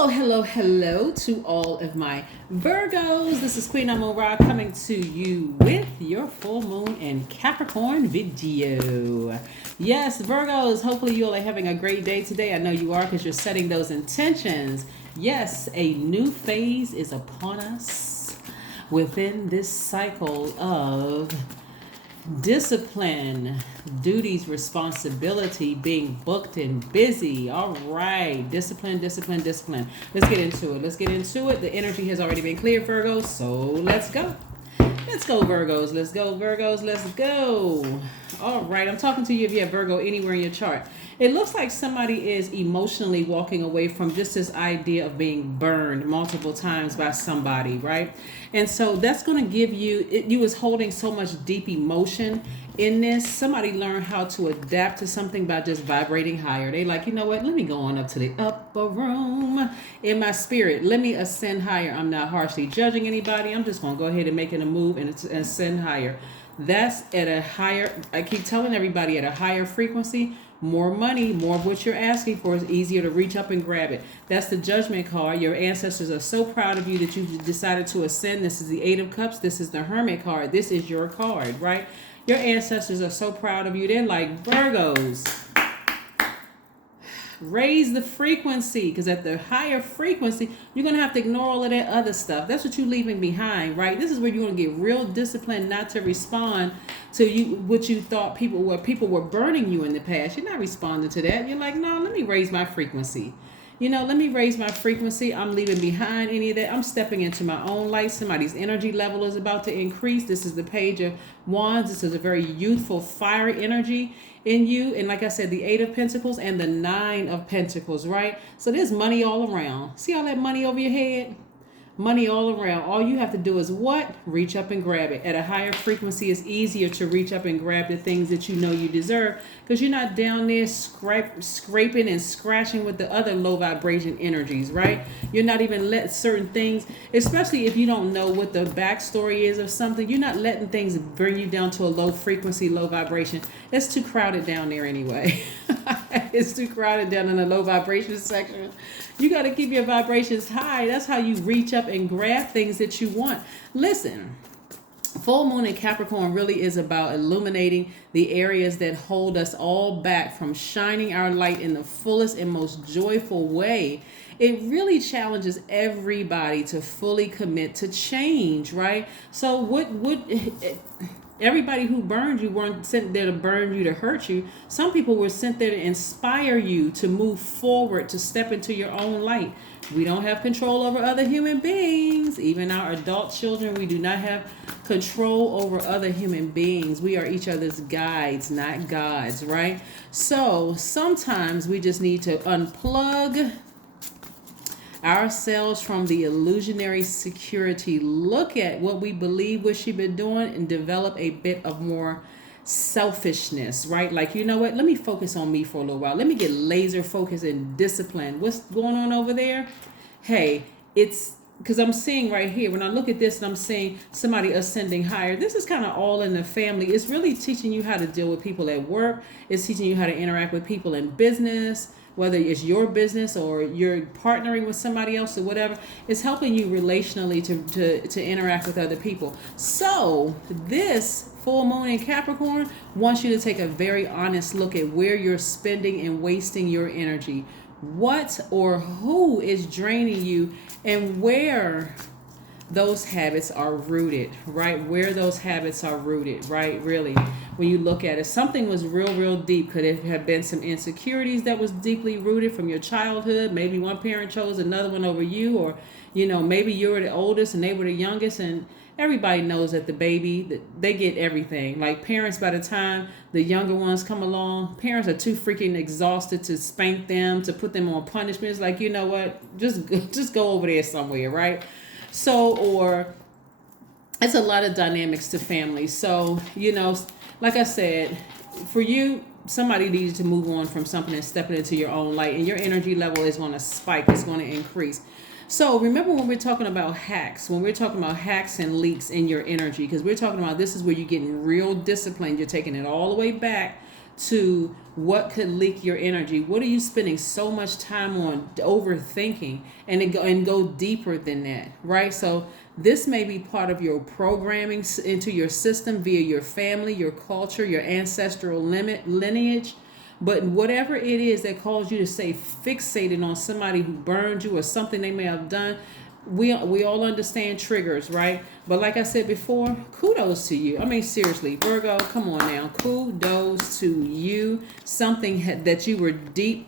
Hello to all of my Virgos. This is Queen Amun Ra coming to you with your full moon and Capricorn video. Yes, Virgos, hopefully you all are having a great day today. I know you are because you're setting those intentions. Yes, a new phase is upon us within this cycle of discipline, duties, responsibility, being booked and busy. All right, discipline. Let's get into it. The energy has already been cleared, Virgos, so let's go. Let's go, Virgos. Let's go. All right, I'm talking to you if you have Virgo anywhere in your chart. It looks like somebody is emotionally walking away from just this idea of being burned multiple times by somebody, right? And so that's going to give you, you was holding so much deep emotion in this. Somebody learned how to adapt to something by just vibrating higher. They like, you know what? Let me go on up to the upper room in my spirit. Let me ascend higher. I'm not harshly judging anybody. I'm just going to go ahead and make it a move and ascend higher. That's at a higher, I keep telling everybody, at a higher frequency, more money, more of what you're asking for is easier to reach up and grab it. That's the Judgment card. Your ancestors are so proud of you that you decided to ascend. This is the Eight of Cups. This is the Hermit card. This is your card, right? Your ancestors are so proud of you. They're like, Virgos, raise the frequency, because at the higher frequency, you're going to have to ignore all of that other stuff. That's what you're leaving behind, right? This is where you're going to get real disciplined not to respond to you what you thought people were burning you in the past. You're not responding to that. You're like, no, let me raise my frequency. Let me raise my frequency. I'm leaving behind any of that. I'm stepping into my own light. Somebody's energy level is about to increase. This is the Page of Wands. This is a very youthful, fiery energy in you. And like I said, the Eight of Pentacles and the Nine of Pentacles, right? So there's money all around. See all that money over your head? Money all around. All you have to do is what? Reach up and grab it. At a higher frequency, it's easier to reach up and grab the things that you know you deserve because you're not down there scraping and scratching with the other low vibration energies, right? You're not even letting certain things, especially if you don't know what the backstory is of something, you're not letting things bring you down to a low frequency, low vibration. It's too crowded down there anyway. It's too crowded down in the low vibration section. You got to keep your vibrations high. That's how you reach up and grab things that you want. Listen, full moon in Capricorn really is about illuminating the areas that hold us all back from shining our light in the fullest and most joyful way. It really challenges everybody to fully commit to change, right? So what everybody who burned you weren't sent there to burn you, to hurt you. Some people were sent there to inspire you to move forward, to step into your own light. We don't have control over other human beings. Even our adult children, we do not have control over other human beings. We are each other's guides, not gods, right? So sometimes we just need to unplug ourselves from the illusionary security, look at what we believe we should be doing, and develop a bit of more selfishness, right? Like, you know what? Let me focus on me for a little while. Let me get laser focused and disciplined. What's going on over there? Hey, it's because I'm seeing right here, when I look at this and I'm seeing somebody ascending higher, this is kind of all in the family. It's really teaching you how to deal with people at work. It's teaching you how to interact with people in business, whether it's your business or you're partnering with somebody else or whatever. It's helping you relationally to interact with other people. So this full moon in Capricorn wants you to take a very honest look at where you're spending and wasting your energy. What or who is draining you, and where those habits are rooted, right? Where those habits are rooted, right? Really, when you look at it, something was real deep. Could it have been some insecurities that was deeply rooted from your childhood? Maybe one parent chose another one over you, or, maybe you were the oldest and they were the youngest, and everybody knows that the baby, they get everything. Like parents, by the time the younger ones come along, parents are too freaking exhausted to spank them, to put them on punishments. Like, you know what? Just go over there somewhere, right? So, or it's a lot of dynamics to family. So, like I said, for you, somebody needs to move on from something and step into your own light, and your energy level is going to spike. It's going to increase. So remember when we're talking about hacks, and leaks in your energy, because we're talking about this is where you're getting real disciplined. You're taking it all the way back to what could leak your energy. What are you spending so much time on overthinking, and go deeper than that, right? So this may be part of your programming into your system via your family, your culture, your ancestral lineage. But whatever it is that caused you to stay fixated on somebody who burned you or something they may have done, we all understand triggers, right? But like I said before, kudos to you. I mean, seriously, Virgo, come on now. Kudos to you. Something that you were deeply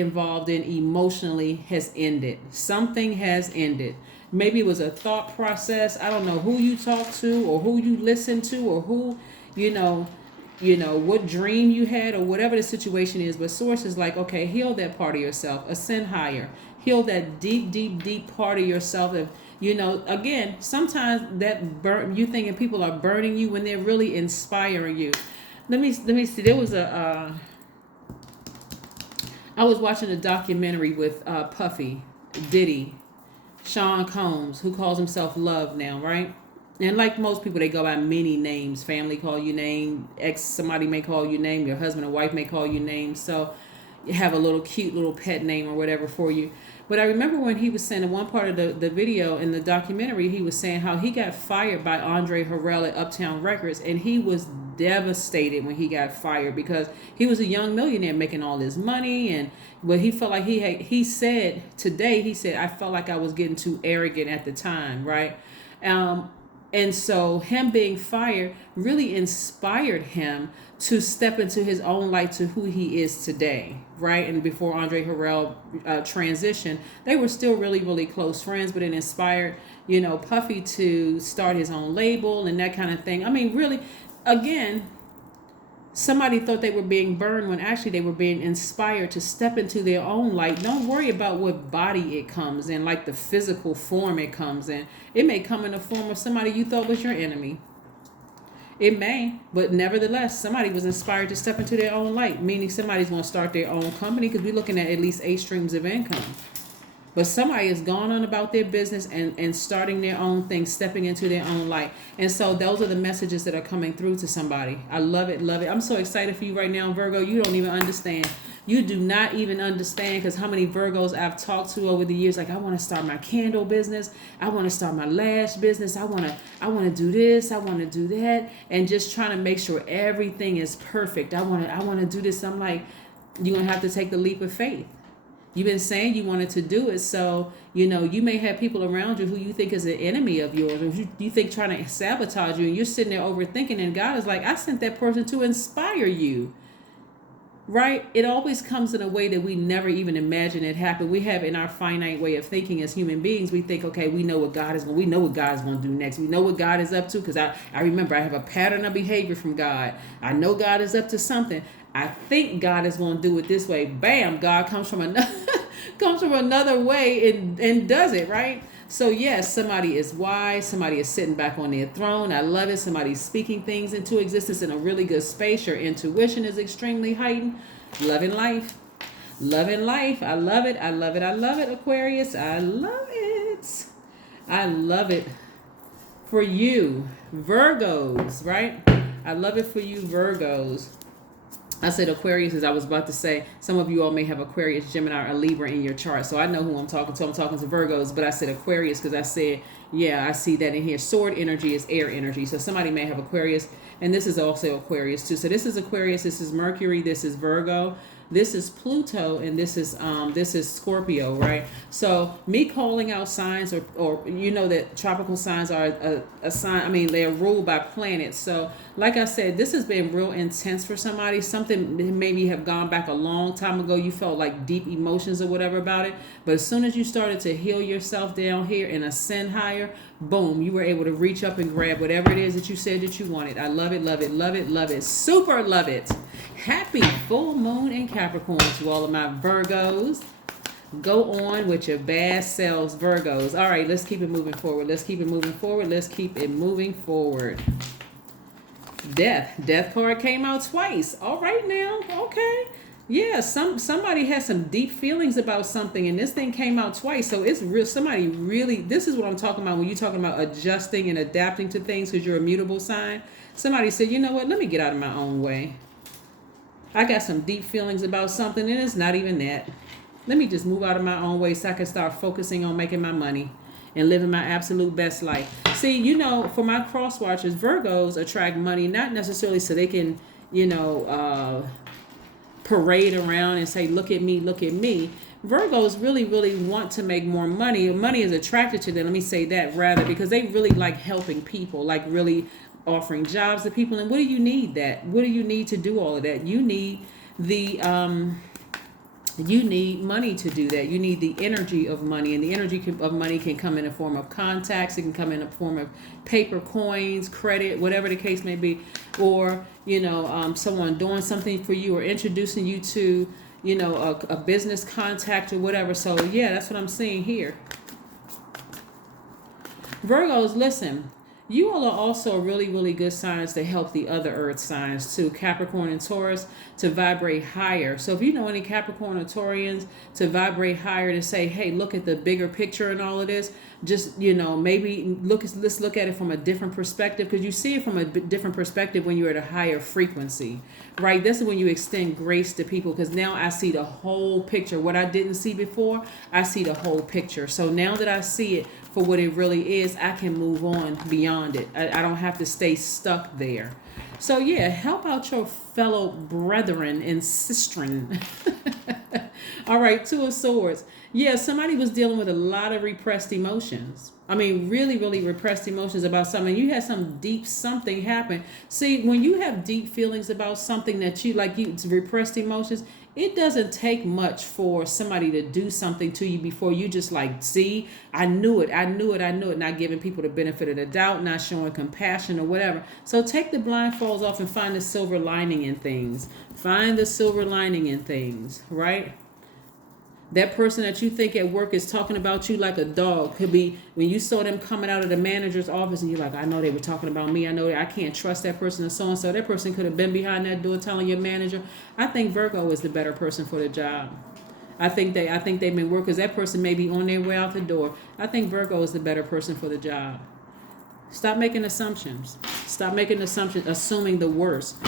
involved in emotionally has ended. Something has ended. Maybe it was a thought process. I don't know who you talked to or who you listened to or who, what dream you had or whatever the situation is. But source is like, okay, heal that part of yourself, ascend higher, heal that deep part of yourself. That, again, sometimes that you thinking people are burning you when they're really inspiring you. Let me see. There was I was watching a documentary with Puffy, Diddy, Sean Combs, who calls himself Love now, right? And like most people, they go by many names. Family call you name. Somebody may call you name. Your husband or wife may call you name. So you have a little cute little pet name or whatever for you. But I remember when he was saying in one part of the video in the documentary, he was saying how he got fired by Andre Harrell at Uptown Records. And he was devastated when he got fired because he was a young millionaire making all this money. But he felt like he said, I felt like I was getting too arrogant at the time, right? And so him being fired really inspired him to step into his own light to who he is today, right? And before Andre Harrell transitioned, they were still really, really close friends, but it inspired, Puffy to start his own label and that kind of thing. I mean, really, again, somebody thought they were being burned when actually they were being inspired to step into their own light. Don't worry about what body it comes in, like the physical form it comes in. It may come in the form of somebody you thought was your enemy. It may, but nevertheless, somebody was inspired to step into their own light, meaning somebody's going to start their own company because we're looking at least 8 streams of income. But somebody has gone on about their business and starting their own thing, stepping into their own light. And so those are the messages that are coming through to somebody. I love it, love it. I'm so excited for you right now, Virgo. You don't even understand. You do not even understand, because how many Virgos I've talked to over the years, like, I want to start my candle business. I want to start my lash business. I want to do this. I want to do that. And just trying to make sure everything is perfect. I want to do this. I'm like, you're going to have to take the leap of faith. You've been saying you wanted to do it, so, you may have people around you who you think is an enemy of yours, or you think trying to sabotage you, and you're sitting there overthinking, and God is like, I sent that person to inspire you, right? It always comes in a way that we never even imagine it happen. We have, in our finite way of thinking as human beings, we think, okay, we know what God is going to do next. We know what God is up to, because I remember I have a pattern of behavior from God. I know God is up to something. I think God is going to do it this way. Bam, God comes from another way and does it, right? So yes, somebody is wise. Somebody is sitting back on their throne. I love it. Somebody's speaking things into existence in a really good space. Your intuition is extremely heightened. Loving life. Loving life. I love it. I love it. I love it, Aquarius. I love it. I love it for you, Virgos, right? I love it for you, Virgos. I said Aquarius, as I was about to say, some of you all may have Aquarius, Gemini, or Libra in your chart. So I know who I'm talking to. I'm talking to Virgos, but I said Aquarius because I said, yeah, I see that in here. Sword energy is air energy. So somebody may have Aquarius, and this is also Aquarius too. So this is Aquarius, this is Mercury, this is Virgo, this is Pluto, and this is Scorpio, right? So me calling out signs, or that tropical signs are a sign. I mean, they are ruled by planets. So like I said, this has been real intense for somebody. Something maybe have gone back a long time ago. You felt like deep emotions or whatever about it. But as soon as you started to heal yourself down here and ascend higher, boom, you were able to reach up and grab whatever it is that you said that you wanted. I love it, love it, love it, love it. Super love it. Happy full moon in Capricorn to all of my Virgos. Go on with your bad selves, Virgos. All right, let's keep it moving forward. Let's keep it moving forward. Let's keep it moving forward. Death card came out twice. All right now. Okay. Yeah, somebody has some deep feelings about something, and this thing came out twice. So it's real. Somebody really, this is what I'm talking about when you're talking about adjusting and adapting to things because you're a mutable sign. Somebody said, you know what, let me get out of my own way. I got some deep feelings about something, and it's not even that. Let me just move out of my own way so I can start focusing on making my money and living my absolute best life. See, for my cross watchers, Virgos attract money not necessarily so they can, parade around and say, look at me, look at me. Virgos really, really want to make more money. Money is attracted to them. Let me say that rather, because they really like helping people, like really offering jobs to people. And what do you need that? What do you need to do all of that? You need you need money to do that. You need the energy of money, and the energy of money can come in the form of contacts. It can come in the form of paper, coins, credit, whatever the case may be, or someone doing something for you or introducing you to a business contact or whatever. So yeah, that's what I'm seeing here. Virgos, listen. You all are also really, really good signs to help the other earth signs too, Capricorn and Taurus, to vibrate higher. So if you know any Capricorn or Taurians, to vibrate higher, to say, hey, look at the bigger picture and all of this. Just, maybe let's look at it from a different perspective, because you see it from a different perspective when you're at a higher frequency, right? This is when you extend grace to people, because now I see the whole picture. What I didn't see before, I see the whole picture. So now that I see it for what it really is, I can move on beyond it. I don't have to stay stuck there. So yeah, help out your fellow brethren and sistren. All right, Two of Swords. Yeah, somebody was dealing with a lot of repressed emotions. I mean, really, really repressed emotions about something. You had some deep something happen. See, when you have deep feelings about something that it's repressed emotions, it doesn't take much for somebody to do something to you before you just see, I knew it, not giving people the benefit of the doubt, not showing compassion or whatever. So take the blindfolds off and find the silver lining in things. Find the silver lining in things, right? That person that you think at work is talking about you like a dog could be when you saw them coming out of the manager's office and you're like, I know they were talking about me. I know I can't trust that person or so-and-so. That person could have been behind that door telling your manager. I think Virgo is the better person for the job. I think they've been working because that person may be on their way out the door. I think Virgo is the better person for the job. Stop making assumptions. Assuming the worst.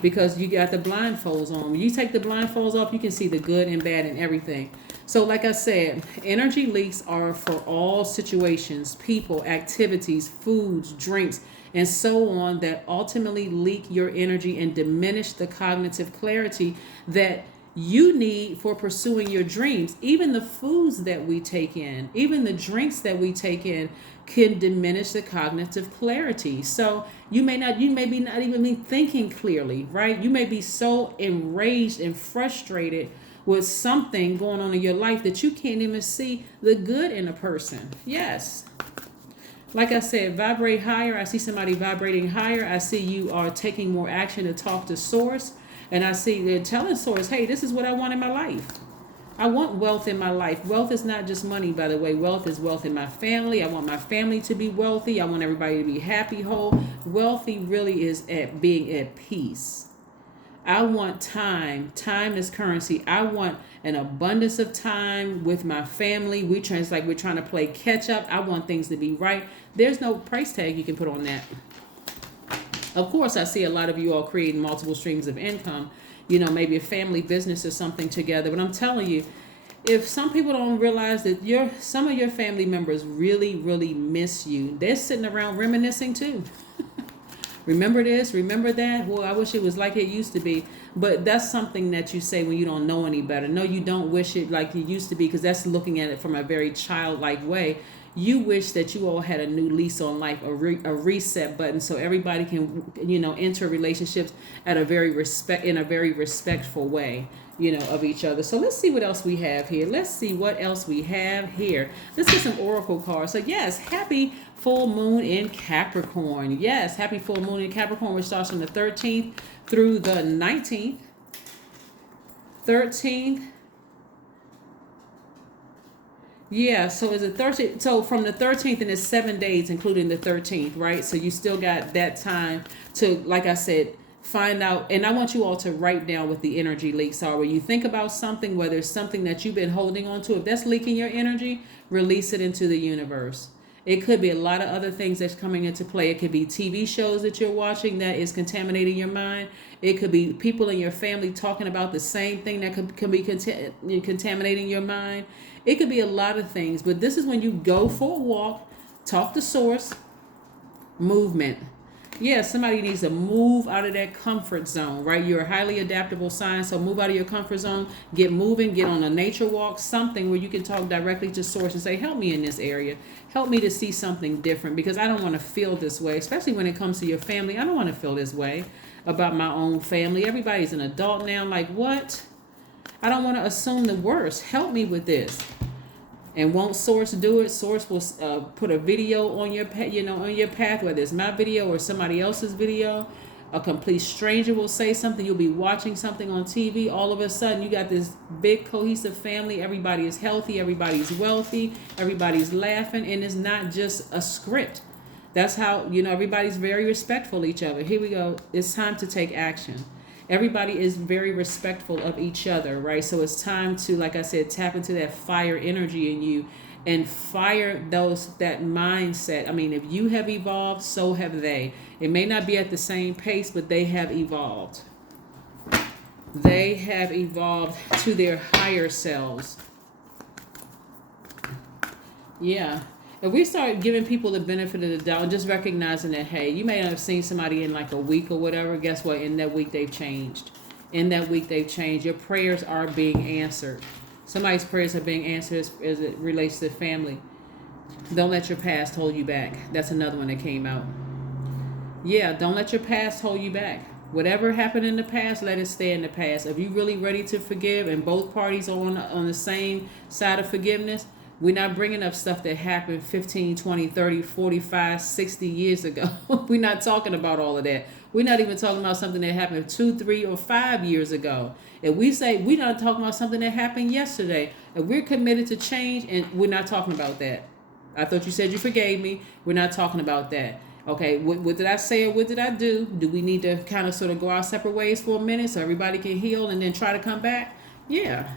Because you got the blindfolds on. When you take the blindfolds off, you can see the good and bad and everything. So like I said, energy leaks are for all situations, people, activities, foods, drinks, and so on that ultimately leak your energy and diminish the cognitive clarity that you need for pursuing your dreams. Even the foods that we take in, even the drinks that we take in can diminish the cognitive clarity. So you may be not even be thinking clearly, right? You may be so enraged and frustrated with something going on in your life that you can't even see the good in a person. Yes. Like I said, vibrate higher. I see somebody vibrating higher. I see you are taking more action to talk to source. And I see they're telling source, hey, this is what I want in my life. I want wealth in my life. Wealth is not just money, by the way. Wealth is wealth in my family. I want my family to be wealthy. I want everybody to be happy, whole. Wealthy really is at being at peace. I want time. Time is currency. I want an abundance of time with my family. We're trying to play catch up. I want things to be right. There's no price tag you can put on that. Of course, I see a lot of you all creating multiple streams of income, maybe a family business or something together. But I'm telling you, if some people don't realize that some of your family members really, really miss you, they're sitting around reminiscing too. Remember this, remember that. Well, I wish it was like it used to be. But that's something that you say when you don't know any better. No, you don't wish it like it used to be, because that's looking at it from a very childlike way. You wish that you all had a new lease on life, a reset button, so everybody can, enter relationships in a very respectful way, of each other. So let's see what else we have here. Let's get some oracle cards. So yes, happy full moon in Capricorn. Yes, happy full moon in Capricorn, which starts from the 13th through the 19th. 13th. Yeah, so is it 13th? So from the 13th, and it's 7 days, including the 13th, right? So you still got that time to, like I said, find out. And I want you all to write down what the energy leaks are. When you think about something, whether it's something that you've been holding on to, if that's leaking your energy, release it into the universe. It could be a lot of other things that's coming into play. It could be TV shows that you're watching that is contaminating your mind. It could be people in your family talking about the same thing that could be contaminating your mind. It could be a lot of things, but this is when you go for a walk, talk to source, movement. Yeah, somebody needs to move out of that comfort zone, right? You're a highly adaptable sign, so move out of your comfort zone, get moving, get on a nature walk, something where you can talk directly to source and say, help me in this area. Help me to see something different, because I don't want to feel this way, especially when it comes to your family. I don't want to feel this way about my own family. Everybody's an adult now. Like, what? I don't want to assume the worst. Help me with this. And won't source do it? Source will put a video on your on your path, whether it's my video or somebody else's video. A complete stranger will say something. You'll be watching something on TV. All of a sudden, you got this big cohesive family. Everybody is healthy. Everybody's wealthy. Everybody's laughing, and it's not just a script. That's how everybody's very respectful of each other. Here we go. It's time to take action. Everybody is very respectful of each other, right? So it's time to, like I said, tap into that fire energy in you and fire that mindset. I mean, if you have evolved, so have they. It may not be at the same pace, but they have evolved. They have evolved to their higher selves. Yeah. If we start giving people the benefit of the doubt and just recognizing that, hey, you may not have seen somebody in like a week or whatever. Guess what? In that week, they've changed. In that week, they've changed. Your prayers are being answered. Somebody's prayers are being answered as it relates to family. Don't let your past hold you back. That's another one that came out. Yeah, don't let your past hold you back. Whatever happened in the past, let it stay in the past. If you're really ready to forgive and both parties are on the same side of forgiveness, we're not bringing up stuff that happened 15, 20, 30, 45, 60 years ago. We're not talking about all of that. We're not even talking about something that happened 2, 3, or 5 years ago. If we say we're not talking about something that happened yesterday, if we're committed to change, and we're not talking about that. I thought you said you forgave me. We're not talking about that. Okay, what did I say or what did I do? Do we need to kind of sort of go our separate ways for a minute so everybody can heal and then try to come back? Yeah.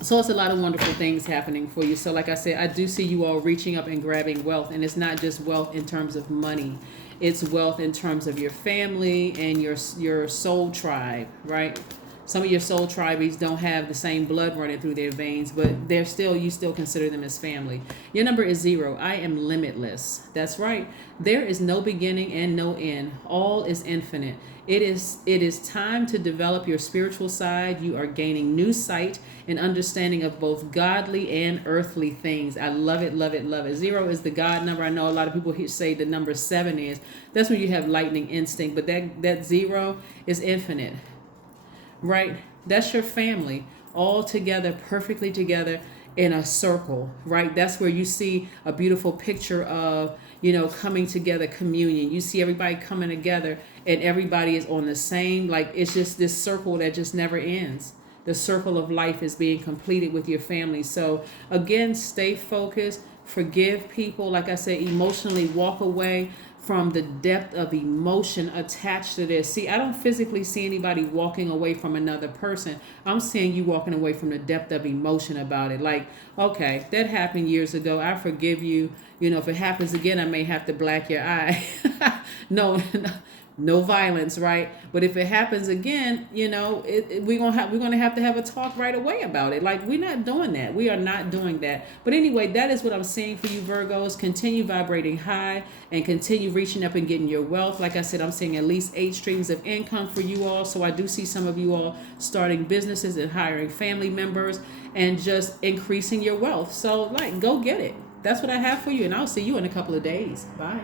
So it's a lot of wonderful things happening for you. So like I said, I do see you all reaching up and grabbing wealth. And it's not just wealth in terms of money. It's wealth in terms of your family and your soul tribe, right? Some of your soul tribes don't have the same blood running through their veins, but you still consider them as family. Your number is 0. I am limitless. That's right. There is no beginning and no end. All is infinite. It is time to develop your spiritual side. You are gaining new sight and understanding of both godly and earthly things. I love it, love it, love it. 0 is the God number. I know a lot of people say the number 7 is. That's when you have lightning instinct, but that 0 is infinite. Right? That's your family all together, perfectly together in a circle, right? That's where you see a beautiful picture of, coming together, communion. You see everybody coming together and everybody is on the same, like it's just this circle that just never ends. The circle of life is being completed with your family. So again, stay focused, forgive people. Like I said, emotionally walk away from the depth of emotion attached to this. See, I don't physically see anybody walking away from another person. I'm seeing you walking away from the depth of emotion about it. Like, okay, that happened years ago. I forgive you. If it happens again, I may have to black your eye. No violence, right? But if it happens again, we're gonna have to have a talk right away about it. Like, we're not doing that. We are not doing that. But anyway, that is what I'm seeing for you, Virgos. Continue vibrating high and continue reaching up and getting your wealth. Like I said, I'm seeing at least 8 streams of income for you all. So I do see some of you all starting businesses and hiring family members and just increasing your wealth. So go get it. That's what I have for you, and I'll see you in a couple of days. Bye.